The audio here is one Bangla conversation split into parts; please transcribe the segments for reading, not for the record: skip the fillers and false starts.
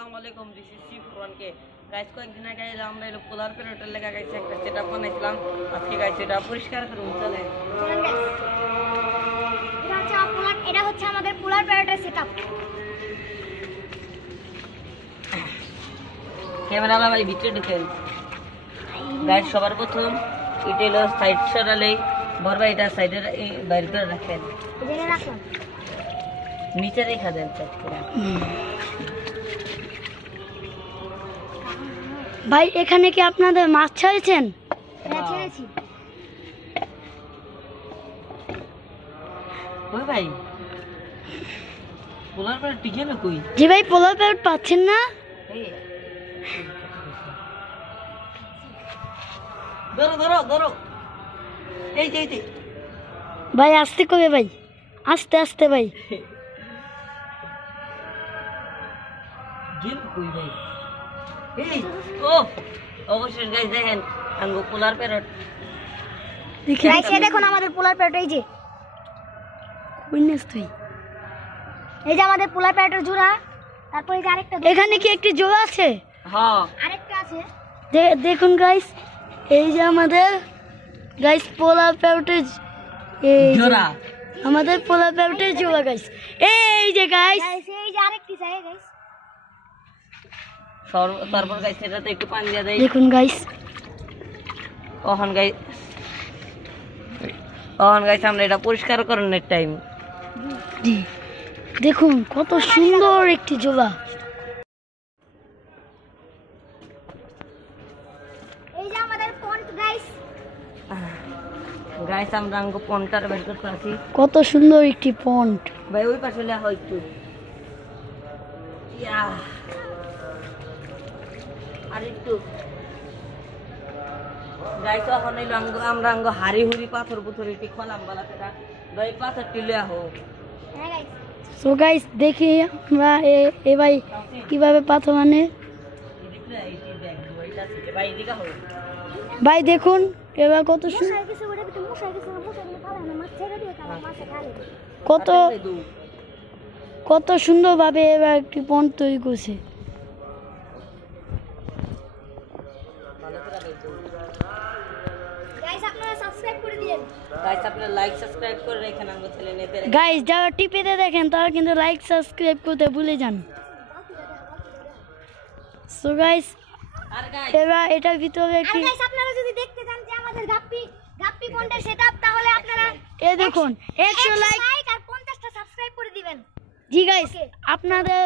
আসসালামু আলাইকুম দিস ইজ সিফরন কে গাইস কয়েকদিন আগে আমরা এই পোলার প্যারেটের লেগা গাইছে একটা সেটআপ বানাইছিলাম আজকে গাইস এটা পরিষ্কার করব চলে এটা হচ্ছে আমাদের পোলার প্যারেটের সেটআপ ক্যামেরালা ভাই ভিতরে ঢুকেন গাইস সবার প্রথম এটা হলো সাইড সরালেই বড় এটা সাইডের বাইরে করে রাখেন এখানে রাখুন নিচে রেখে দেন সাইড করে ভাই এখানে কি আপনাদের মাছ ছাড়েছেন? হ্যাঁ ছেড়েছি। ওই ভাই পোলার প্যারেট টিকে না কই? জি ভাই পোলার প্যারেট পাচ্ছেন না? এই ধরো ধরো ধরো এই যে ভাই আস্তে করে ভাই আস্তে আস্তে ভাই গেম কই ভাই এই ও অবশ্যই গাইস দেখেন আঙ্গো পোলার প্যারেট গাইস এই দেখুন আমাদের পোলার প্যারেট এই যে কইনেস তুই এই যে আমাদের পোলার প্যারেটের জোড়া তারপর এই যে আরেকটা এখানে কি একটি জোড়া আছে? হ্যাঁ আরেকটা আছে দেখুন গাইস এই যে আমাদের গাইস পোলার প্যারেটের এই জোড়া আমাদের পোলার প্যারেটের জোড়া গাইস এই যে গাইস এই যে আরেকটি চাই গাইস তারপর গাইস এটাতে একটু পানি দিয়ে দেই দেখুন গাইস ওহন গাইস আমরা এটা পরিষ্কার করানোর টাইম জি দেখুন কত সুন্দর একটি জোড়া এই যে আমাদের পন্ট গাইস আমরা আঙ্গো পন্টার বের করতে আছি কত সুন্দর একটি পন্ট ভাই ওই পাশে লেখা হয় একটু ইয়া আর একটু গাইস এখন এই আমরা আঙ্গো হাড়ি হুড়ি পাথর পুথর একটু খলাম বালা সেটা ভাই পাথর টিলে আহো সো গাইস দেখি আমরা এ ভাই কিভাবে পাথর আনে ভাই দেখুন এবার কত কত কত সুন্দর ভাবে এবার একটি পন্ট তৈরি করছে গাইস যারা টিপিতে দেখেন তারা কিন্তু লাইক সাবস্ক্রাইব করতে ভুলে যান সো গাইস এবার এটার ভিতরে একটি গাইস আপনারা যদি দেখতে চান যে আমাদের গাপ্পি পন্টের সেটআপ তাহলে আপনারা এই দেখুন 100 লাইক আর 50টা সাবস্ক্রাইব করে দিবেন জি গাইস আপনাদের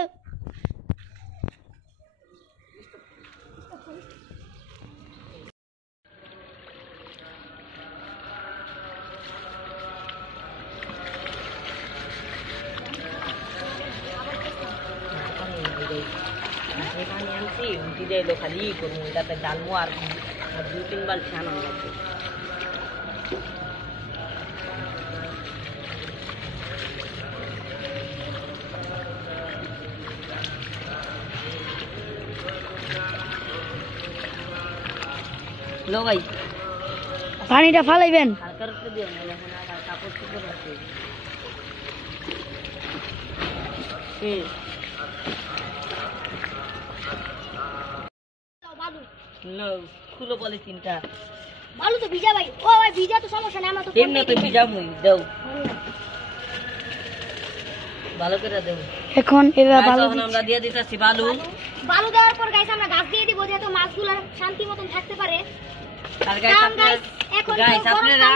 খালি করবো এটাতে ডালমো আর 2-3 বাল ছানা লাগবে লো ভাই পানিটা ফালাইবেন হালকা রুটে দিও না এখন আর কাপড় চোপড় আছে লো খুলো পলিথিনটা বালু তো ভিজা ভাই ও ভাই ভিজা তো সমস্যা না আমরা তো এমনি তো ভিজা মুই দাও ভালো করে দাও এখন এবার বালু আমরা দিয়ে দিতেছি বালু দেওয়ার পর গাইস আমরা গাছ দিয়ে দিব যাতে মাছগুলো শান্তি মতন থাকতে পারে আর গাইস আপনারা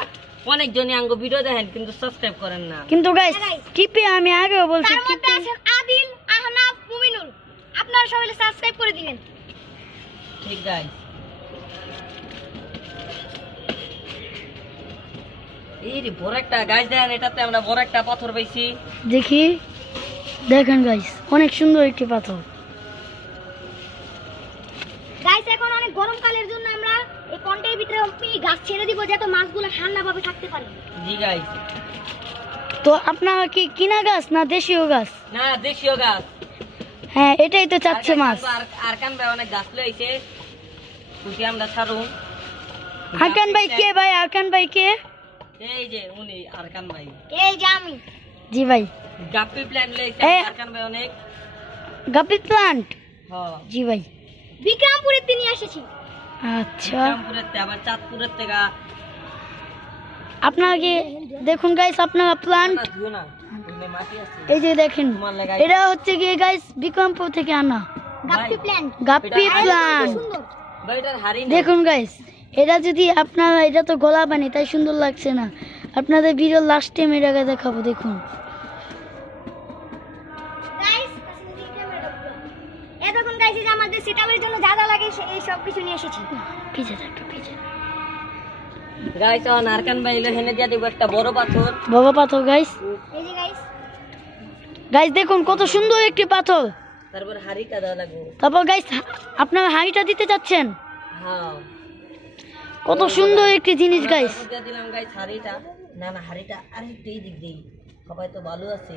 অনেকজনই আঙ্গো ভিডিও দেখেন কিন্তু সাবস্ক্রাইব করেন না কিন্তু গাইস টিপে আমি আগেও বলছি টিপে আছেন আদিল আহনাফ মুমিনুল আপনারা সবাই সাবস্ক্রাইব করে দিবেন ঠিক গাইস এই রে বড় একটা গাইস দেখেন এটাতে আমরা বড় একটা পাথর পাইছি দেখি দেখেন গাইস অনেক সুন্দর একটি পাথর গাইস এখন অনেক গরমকালের জন্য আমরা এই পন্টের ভিতরে গাছ ছেড়ে দিব যাতে মাছগুলো ঠান্ডাভাবে থাকতে পারে জি গাইস তো আপনারা কি কিনা গাছ না দেশীয় গাছ? না দেশীয় গাছ হ্যাঁ এটাই তো চাচ্ছে মাছ আর কান ভাই অনেক গাছ লইছে তুই আমরা ছাড়ু আরকান ভাই কে ভাই আরকান ভাই কে এই যে উনি আরকান ভাই এই যে আমি জি ভাই গাপ্পি প্ল্যান্ট লইছে আরকান ভাই অনেক গাপ্পি প্ল্যান্ট হ্যাঁ জি ভাই, বিক্রমপুরের থেকে নিয়ে এসেছি। আচ্ছা, বিক্রমপুরের থেকে আবার চাঁদপুরের থেকে। আপনাকে দেখুন গাইস, আপনারা প্লান্ট না ধুও না, ওখানে মাটি আছে। এই যে দেখেন, তোমার লাগাই এটা হচ্ছে কি গাইস বিক্রমপুর থেকে আনা গাপ্পি প্ল্যান্ট। গাপ্পি প্লান্ট। ভাই এটার হাড়ি নেই। দেখুন গাইস, এটা যদি আপনারা, এটা তো গোলা পানি, তাই সুন্দর লাগছে না। আপনাদের ভিডিও লাস্টে আমি এটাকে দেখাবো, দেখুন। দেখুন গাইস, এই যে আমাদের সেটআপের জন্য যা যা লাগে এই সব কিছু নিয়ে এসেছি। পিছে থাকো, পিছে। গাইস নারকান ভাই এলো হেনে দিয়া দেব একটা বড় পাথর। বড় পাথর গাইস। এই যে গাইস, গাইস দেখুন কত সুন্দর একটি পাথর। তারপর হাড়িটা দেওয়া লাগবে। তারপর গাইস আপনারা হাঁড়িটা দিতে যাচ্ছেন, হ্যাঁ কত সুন্দর একটি জিনিস গাইস। দিয়ে দিলাম গাইস হাড়িটা। না না হাড়িটা আরে একটু এই দিক দেই, সবাই তো ভালো আছে,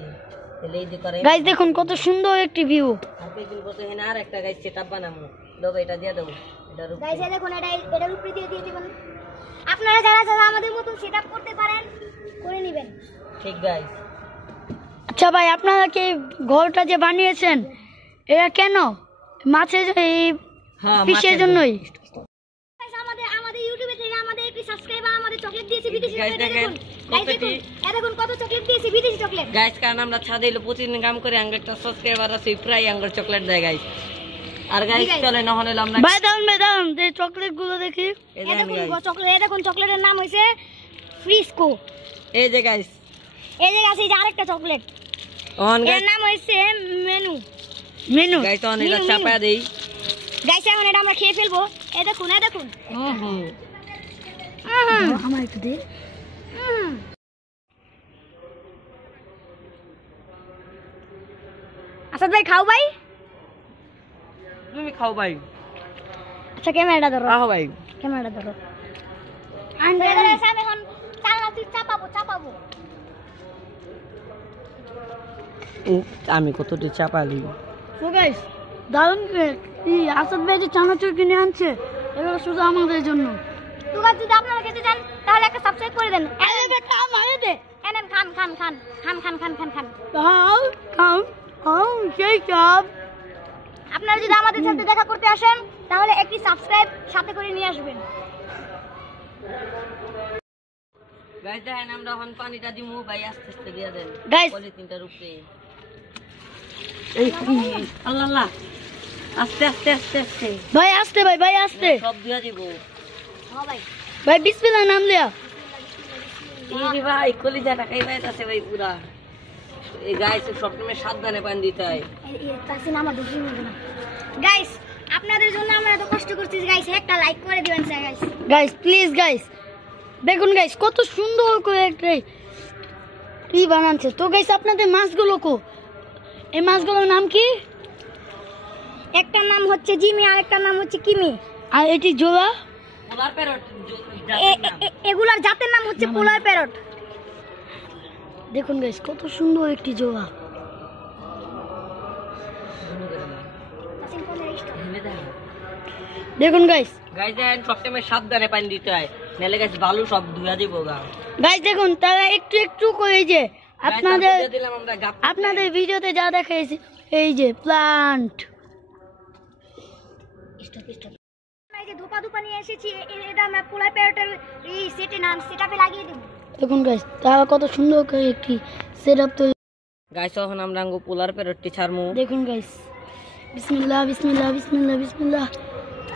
তাহলে এই দিক করে। গাইস দেখুন কত সুন্দর একটি ভিউ। আর কিছু বলতে হেনে আর একটা গাইস সেটআপ বানাবো। দেবো এটা দিয়ে দেবো, এটার উপরে। গাইস দেখুন এটার উপরে দিয়ে দিবেন। আপনারা যারা যারা আমাদের মতন সেটআপ করতে পারেন করে নেবেন। ঠিক গাইস। আচ্ছা ভাই, আপনারা কি ঘরটা যে বানিয়েছেন এটা কেন? মাছের এই হ্যাঁ ফিশের জন্যই? গাইস আমাদের ইউটিউবে থেকে আমাদের একটি সাবস্ক্রাইবার আমাদের চকলেট দিয়েছে, বিদেশি গাইস চকলেট। দেখেন গাইস দেখুন, দেখুন কত চকলেট দিয়েছে, বিদেশি চকলেট। গাইস কারণ আমরা ছাদে এলো প্রতিদিন কাম করে আঙ্গুর একটা সাবস্ক্রাইবার আছে, প্রায় আঙ্গুর চকলেট দেয় গাইস। আর গাইস চলে না হলে আমরা ভাই দাঁড়ান, যে চকলেট গুলো দেখি। এই এই দেখেন দেখুন গাইস, চকলেট, এই দেখুন চকলেটের নাম হইছে ফ্রিস্কো। এই যে গাইস এই যে আছে, এই যে আরেকটা চকলেট, অন এর গাইস। নাম হইছে মেনু। মেনু গাইস অন এটা মিনু, চাপা দেই। গাইস এখন এটা আমরা খেয়ে ফেলবো। এই দেখুন, এই দেখুন। আমার একটু দে। আসাদ ভাই খাও ভাই। তুমি খাও ভাই। আচ্ছা ক্যামেরাটা ধরো, আহ ভাই। ক্যামেরাটা ধরো। আমি এখন চালনা তুই চাপাবো। আমি কতটি চাপা দিই। তো গাইস দারুন, এই আসাদ ভাই যে চানাচুর কিনে আনছে এগুলো শুধু আমাদের জন্য। তোমরা যদি আপনারা খেতে চান তাহলে একটা সাবস্ক্রাইব করে দেন। আরে বেটা আমারে দে। এনেন, খান। খাও সেই সব। আপনারা যদি আমাদের সাথে দেখা করতে আসেন তাহলে একটি সাবস্ক্রাইব সাথে করে নিয়ে আসবেন। গাইস দেখেন আমরা এখন পানিটা দিমু ভাই, আস্তে আস্তে দিয়ে দেন Guys. পলিথিনটার উপরে। এই আল্লাহ আল্লাহ, আস্তে আস্তে আস্তে আস্তে ভাই আসতে, ভাই আসতে। সব দিয়া দিব। হ্যাঁ ভাই, ভাই বিসমিল্লাহ নাম লিয়া। এই রে ভাই কলিজাটা খাইবাই আছে ভাই পুরা। এই গাইস সবসময় সাবধানে পানি দিতে হয়। তাসিন আমার দুশো মতো না। গাইস আপনাদের জন্য আমরা এত কষ্ট করছি গাইস, একটা লাইক করে দিবেন গাইস। গাইস প্লিজ গাইস, দেখুন গাইস কত সুন্দর করে একটা কি বানাচ্ছে। তো গাইস আপনাদের মাছগুলো কো, এই মাছগুলোর নাম কি? একটার নাম হচ্ছে জিমি, আর একটার নাম হচ্ছে কিমি। আর এটি জোড়া? পোলার প্যারট এগুলার জাতের নাম হচ্ছে পোলার প্যারট। দেখুন গাইস কত সুন্দর একটি জোড়া। দেখুন গাইস, গাইস দেখেন সবসময় সাবধানে পানি দিতে হয়, নাহলে গাইস ভালো সব ধুয়া দিব গা। গাইস দেখুন তারা একটু একটু করে যে আপনাদের দিলাম আমরা গাপ। আপনাদের ভিডিওতে যা দেখাইছি, এই যে প্লান্ট। এই যে ধোপা নিয়ে এসেছি, এটা আমরা পোলার প্যারটের এই সেটআপে লাগিয়ে দেব। দেখুন গাইস তারা কত সুন্দর করে একটি সেটআপ তৈরি। গাইস এখন আমরা আঙ্গু পোলার প্যারটটি ছাড়মু। দেখুন গাইস, বিসমিল্লাহ বিসমিল্লাহ বিসমিল্লাহ বিসমিল্লাহ।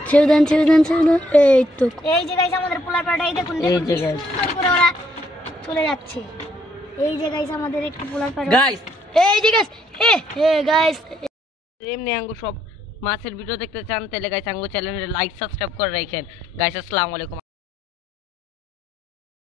ছেড়ে দেন। এই তো এই যে গাইস আমাদের পোলার প্যারট, এই দেখুন এই যে গাইস করে ওরা চলে যাচ্ছে। এই যে গাইস আমাদের একটু পোলার প্যারট। গাইস এই যে গাইস, হে গাইস, এমনি আঙ্গু সব মাছের ভিডিও দেখতে চান তাহলে গাইস আঙ্গু চ্যানেলে লাইক সাবস্ক্রাইব করে রাখেন। গাইস আসসালামু আলাইকুম।